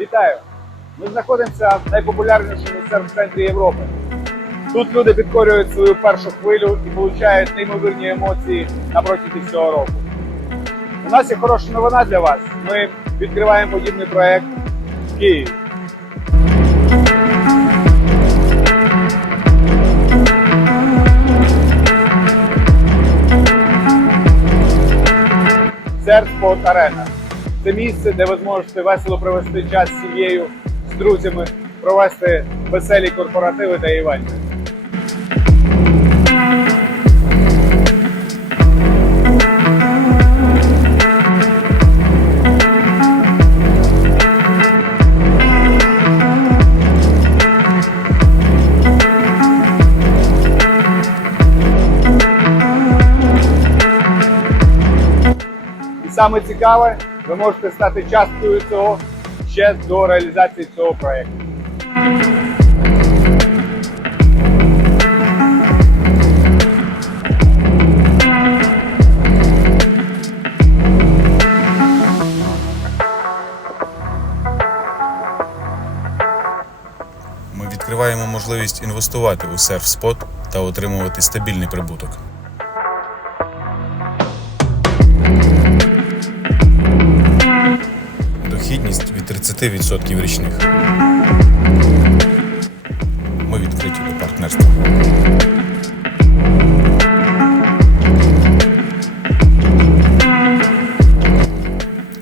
Вітаю! Ми знаходимося в найпопулярнішому серф-центрі Європи. Тут люди підкорюють свою першу хвилю і получають неймовірні емоції на протязі всього року. У нас є хороша новина для вас. Ми відкриваємо подібний проект в Києві. Серфспорт Арена. Це місце, де ви зможете весело провести час з сім'єю, з друзями, провести веселі корпоративи та івенти. Саме цікаве, ви можете стати часткою цього ще до реалізації цього проєкту. Ми відкриваємо можливість інвестувати у серф-спот та отримувати стабільний прибуток. Дохідність від 30% річних. Ми відкриті до партнерства.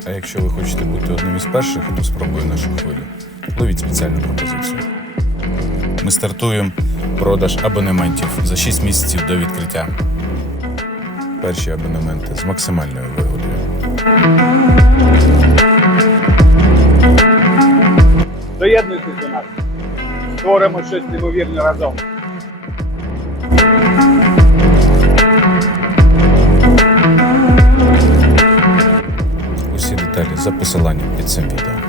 А якщо ви хочете бути одним із перших, хто спробує нашу хвилю, ловіть спеціальну пропозицію. Ми стартуємо продаж абонементів за 6 місяців до відкриття. Перші абонементи з максимальною вигодою. Доєднуйтесь до нас. Створимо щось неймовірне разом. Усі деталі за посиланням під цим відео.